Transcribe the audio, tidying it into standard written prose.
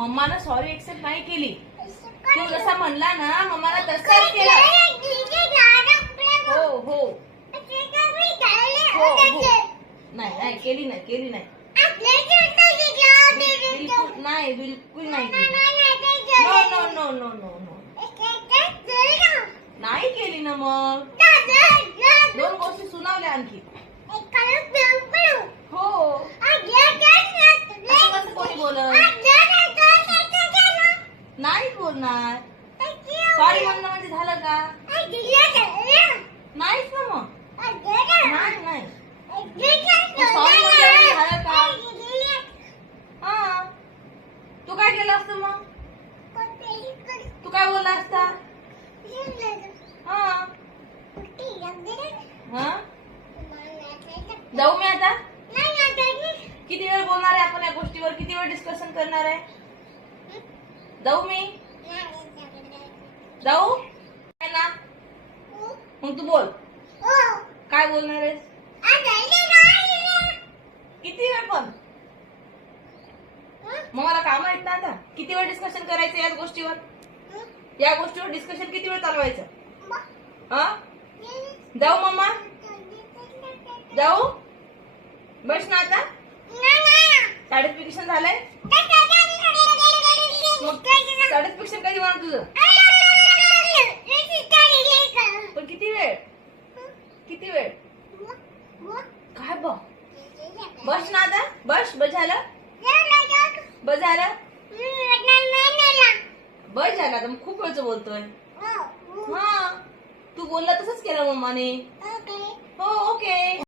मम्मानं sorry accept नाही केली. तू जसा म्हणला ना मम्माला तसंच केलं. हो हो नाही नाही केली नाही केली नाही. बिलकुल नाही बिलकुल नाही केली. No no no no no no नाही केली ना. मग दोन गोष्टी सुनावल्या आणखी. हो असं कोणी बोलत नाही बोलणार. सॉरी म्हणणं म्हणजे झालं का? नाहीच ना. मग नाही नाही सॉरी म्हणणं झालं का? हा तू काय केलं असतं मग? तू काय बोलला असता? हा हा जाऊ मी आता? किती वेळ बोलणार आहे आपण या गोष्टीवर? किती वेळ डिस्कशन करणार आहे? जाऊ मी? जाऊ ना. मग तू बोल काय बोलणार आहेस? किती वेळ पण? मग मला काम आहेत ना आता. किती वेळ डिस्कशन करायचं याच गोष्टीवर? या गोष्टीवर डिस्कशन किती वेळ चालवायचं? हा जाऊ मम्मा? जाऊ बस ना आता. सर्टिफिकेशन झालंय. सर्टिफिकेशन कधी होणार तुझं? पण किती वेळ? किती वेळ? काय बस ना आता. बस बस झालं. बस झालं. बस झालं आता. मग खूप वेळचं बोलतोय. हा तू बोलला तसंच केलं मम्माने. हो ओके.